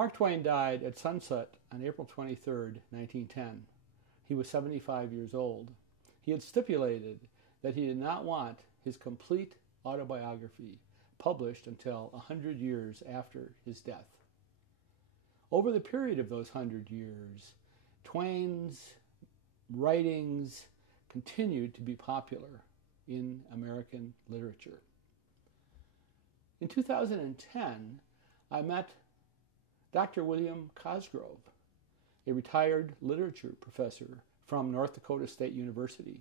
Mark Twain died at sunset on April 23, 1910. He was 75 years old. He had stipulated that he did not want his complete autobiography published until 100 years after his death. Over the period of those 100 years, Twain's writings continued to be popular in American literature. In 2010, I met Dr. William Cosgrove, a retired literature professor from North Dakota State University.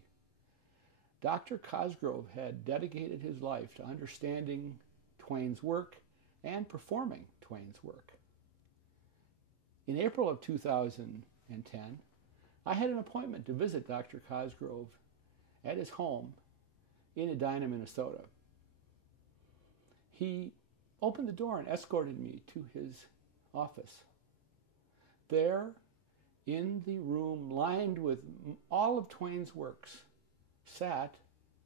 Dr. Cosgrove had dedicated his life to understanding Twain's work and performing Twain's work. In April of 2010, I had an appointment to visit Dr. Cosgrove at his home in Edina, Minnesota. He opened the door and escorted me to his office. There, in the room lined with all of Twain's works, sat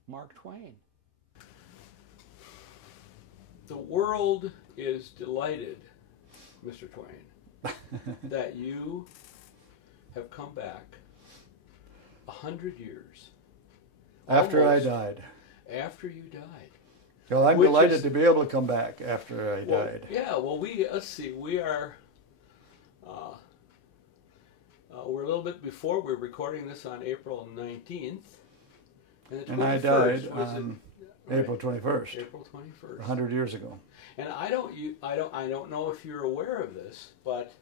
Mark Twain. The world is delighted, Mr. Twain, that you have come back 100 years. After I died. After you died. Well, I'm delighted to be able to come back after I died. Yeah, well, let's see, we are, we're a little bit before, we're recording this on April 19th. And I died on April 21st. April 21st. 100 years ago. And I don't know if you're aware of this, but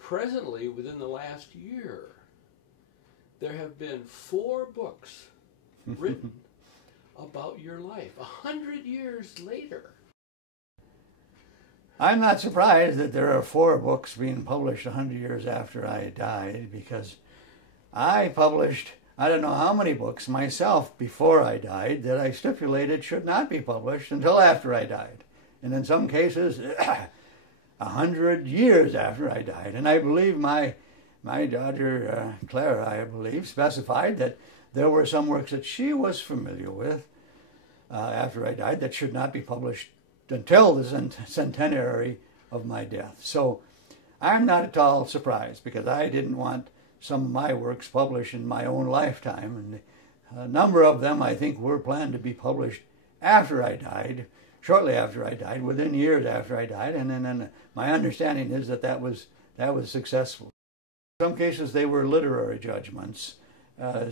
presently, within the last year, there have been 4 books written about your life, 100 years later. I'm not surprised that there are 4 books being published 100 years after I died, because I published, I don't know how many books myself before I died that I stipulated should not be published until after I died. And in some cases, 100 years after I died. And I believe my daughter, Clara, I believe, specified that there were some works that she was familiar with after I died that should not be published until the centenary of my death. So I'm not at all surprised, because I didn't want some of my works published in my own lifetime. And a number of them, I think, were planned to be published after I died, shortly after I died, within years after I died. And then my understanding is that that was successful. In some cases, they were literary judgments.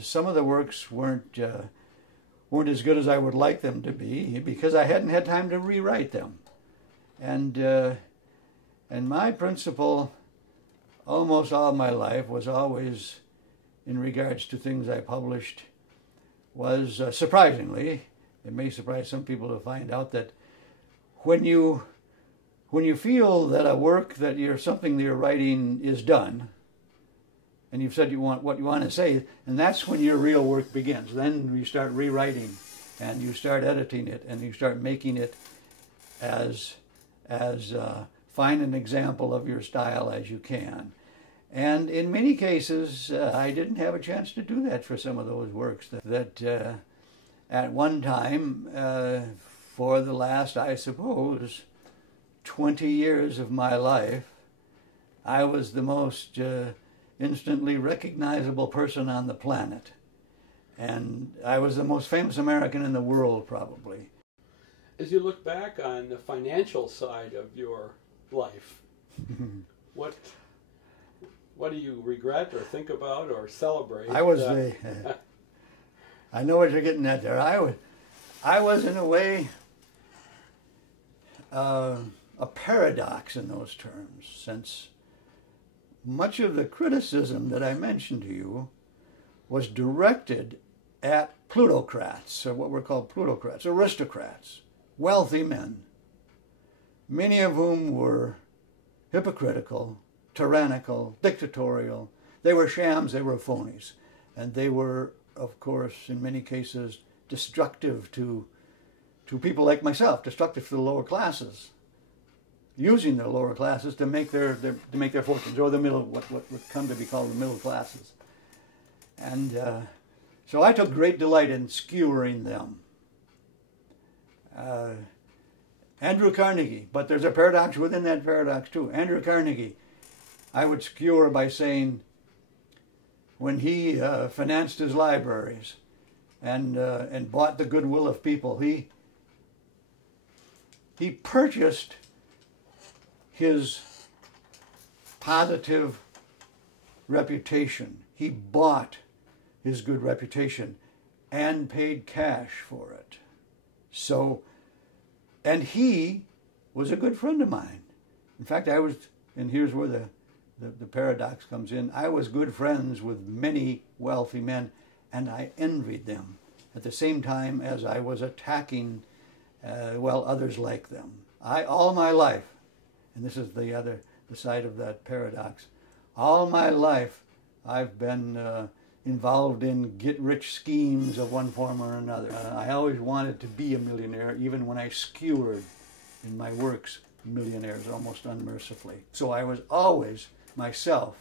Some of the works weren't as good as I would like them to be, because I hadn't had time to rewrite them. And my principle, almost all my life, was always, in regards to things I published, was surprisingly, it may surprise some people to find out that when you feel that a work that something that you're writing is done, and you've said what you want to say, and that's when your real work begins. Then you start rewriting, and you start editing it, and you start making it as fine an example of your style as you can. And in many cases, I didn't have a chance to do that for some of those works that at one time, for the last, I suppose, 20 years of my life, I was the most instantly recognizable person on the planet. And I was the most famous American in the world, probably. As you look back on the financial side of your life, what do you regret or think about or celebrate? I was I know what you're getting at there. I was in a way a paradox in those terms, since much of the criticism that I mentioned to you was directed at plutocrats, or what were called plutocrats, aristocrats, wealthy men, many of whom were hypocritical, tyrannical, dictatorial. They were shams, they were phonies, and they were, of course, in many cases, destructive to people like myself, destructive to the lower classes, using the lower classes to make their fortunes, or the middle, what would come to be called the middle classes. And so I took great delight in skewering them. Andrew Carnegie, but there's a paradox within that paradox too. Andrew Carnegie, I would skewer by saying when he financed his libraries and bought the goodwill of people, he purchased his positive reputation. He bought his good reputation and paid cash for it. So, and he was a good friend of mine. In fact, I was, and here's where the paradox comes in, I was good friends with many wealthy men, and I envied them at the same time as I was attacking, others like them. All my life, and this is the side of that paradox, all my life I've been involved in get-rich schemes of one form or another. I always wanted to be a millionaire, even when I skewered in my works millionaires almost unmercifully. So I was always myself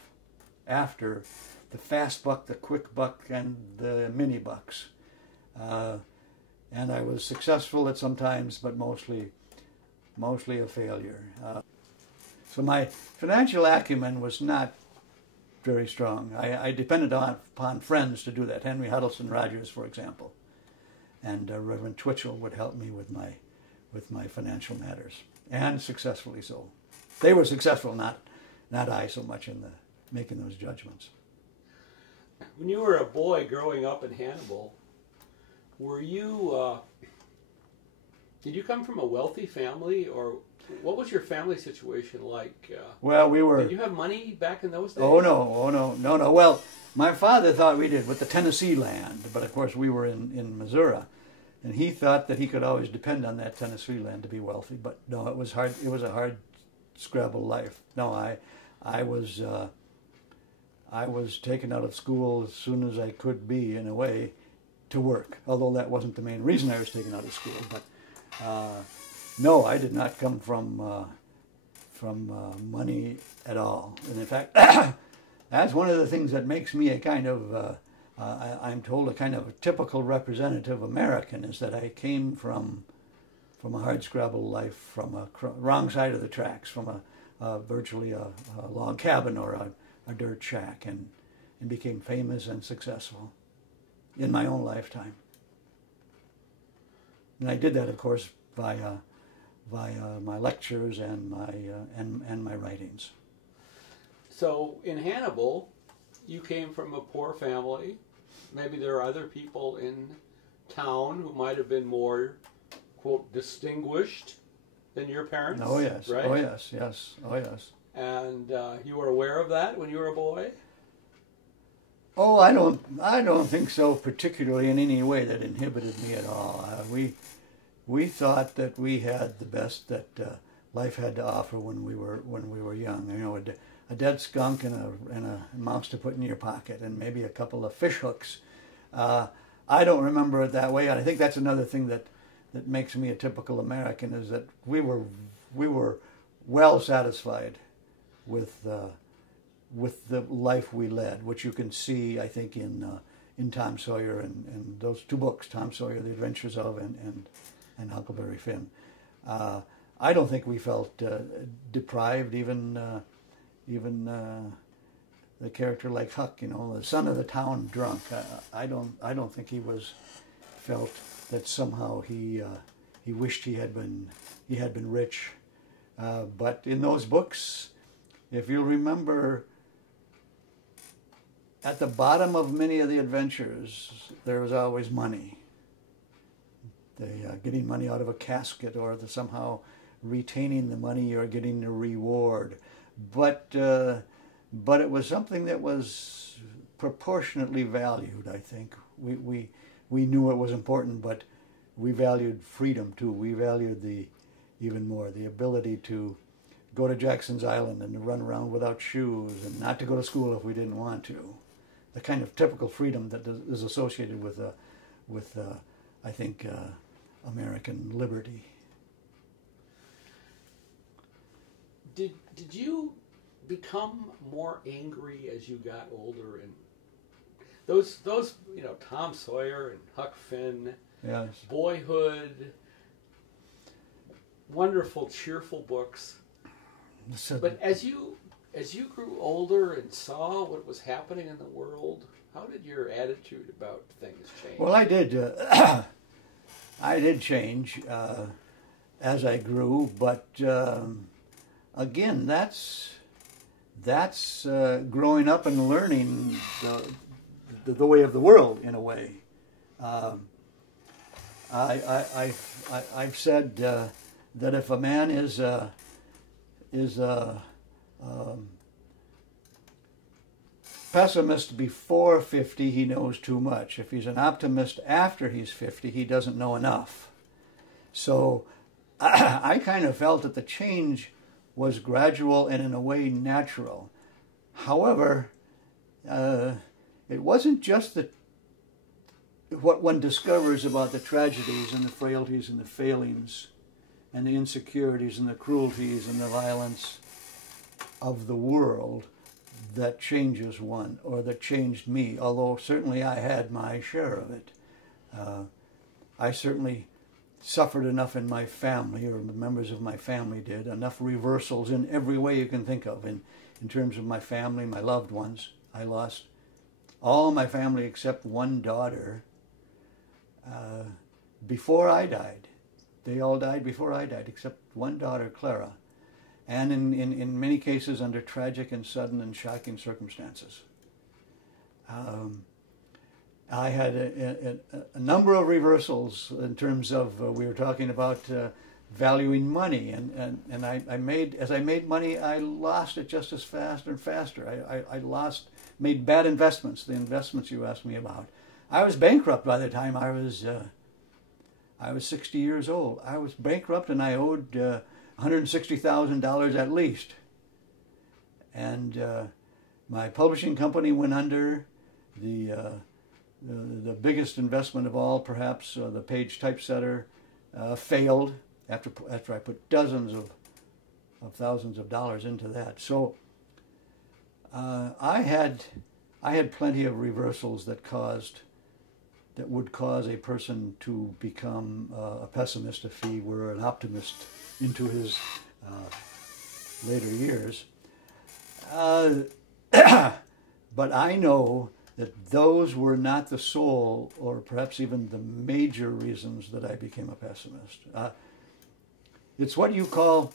after the fast buck, the quick buck, and the mini bucks. And I was successful at some times, but mostly a failure. So my financial acumen was not very strong. I depended upon friends to do that. Henry Huddleston Rogers, for example, and Reverend Twitchell would help me with my financial matters, and successfully so. They were successful, not I so much in making those judgments. When you were a boy growing up in Hannibal, were you? Did you come from a wealthy family, or what was your family situation like? Well, we were. Did you have money back in those days? Oh no. Well, my father thought we did with the Tennessee land, but of course we were in Missouri, and he thought that he could always depend on that Tennessee land to be wealthy. But no, it was hard. It was a hard scrabble life. No, I was taken out of school as soon as I could be, in a way, to work. Although that wasn't the main reason I was taken out of school. But no, I did not come from money at all. And in fact, that's one of the things that makes me a kind of, I'm told, a kind of a typical representative American, is that I came from a hard scrabble life, from a wrong side of the tracks, from virtually a log cabin or a dirt shack, and became famous and successful in my own lifetime. And I did that, of course, via my lectures and my writings. So in Hannibal, you came from a poor family. Maybe there are other people in town who might have been more, quote, distinguished than your parents. Oh yes, right? Oh yes, yes, oh yes. And you were aware of that when you were a boy? Oh, I don't think so particularly in any way that inhibited me at all. We thought that we had the best that life had to offer when we were young. You know, a dead skunk and a mouse to put in your pocket, and maybe a couple of fish hooks. I don't remember it that way, and I think that's another thing that makes me a typical American, is that we were well satisfied with the life we led, which you can see, I think, in Tom Sawyer and those two books, Tom Sawyer, The Adventures of, and Huckleberry Finn. I don't think we felt deprived, even the character like Huck, you know, the son of the town drunk. I don't think he felt that somehow he wished he had been rich. But in those books, if you remember, at the bottom of many of the adventures, there was always money. Getting money out of a casket, or somehow retaining the money or getting a reward. But it was something that was proportionately valued, I think. We knew it was important, but we valued freedom too. We valued even more the ability to go to Jackson's Island and to run around without shoes, and not to go to school if we didn't want to. The kind of typical freedom that is associated with I think, American liberty. Did you become more angry as you got older? And those you know, Tom Sawyer and Huck Finn, yes, boyhood. wonderful, cheerful books. But as you grew older and saw what was happening in the world, how did your attitude about things change? Well, I did. I did change as I grew, but again, that's growing up and learning the way of the world in a way. I've said that if a man is pessimist before 50, he knows too much. If he's an optimist after he's 50, he doesn't know enough. So I kind of felt that the change was gradual and in a way natural. However, it wasn't just what one discovers about the tragedies and the frailties and the failings and the insecurities and the cruelties and the violence of the world that changes one, or that changed me, although certainly I had my share of it. I certainly suffered enough in my family, or members of my family did, enough reversals in every way you can think of. In terms of my family, my loved ones, I lost all my family except one daughter before I died. They all died before I died, except one daughter, Clara. And in many cases under tragic and sudden and shocking circumstances. I had a number of reversals in terms of, we were talking about valuing money, and I made money, I lost it just as fast and faster. I made bad investments, the investments you asked me about. I was bankrupt by the time I was 60 years old. I was bankrupt and I owed $160,000 at least. And my publishing company went under. The biggest investment of all, perhaps, the Page typesetter, failed after I put dozens of thousands of dollars into that. So I had plenty of reversals that would cause a person to become a pessimist if he were an optimist into his later years. But I know that those were not the sole, or perhaps even the major reasons that I became a pessimist. It's what you call,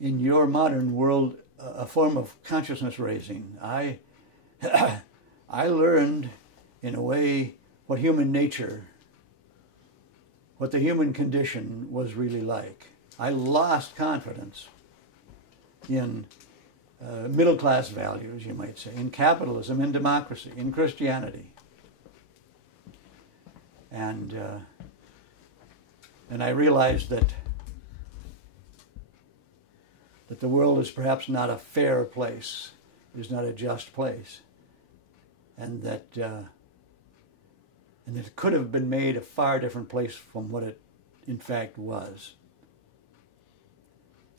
in your modern world, a form of consciousness raising. I learned, in a way, what human nature, what the human condition was really like. I lost confidence in middle-class values, you might say, in capitalism, in democracy, in Christianity. And I realized that the world is perhaps not a fair place, is not a just place, and that it could have been made a far different place from what it in fact was.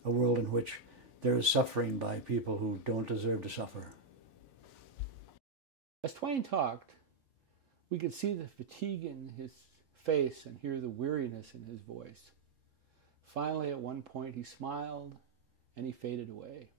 A world in which there is suffering by people who don't deserve to suffer. As Twain talked, we could see the fatigue in his face and hear the weariness in his voice. Finally, at one point, he smiled and he faded away.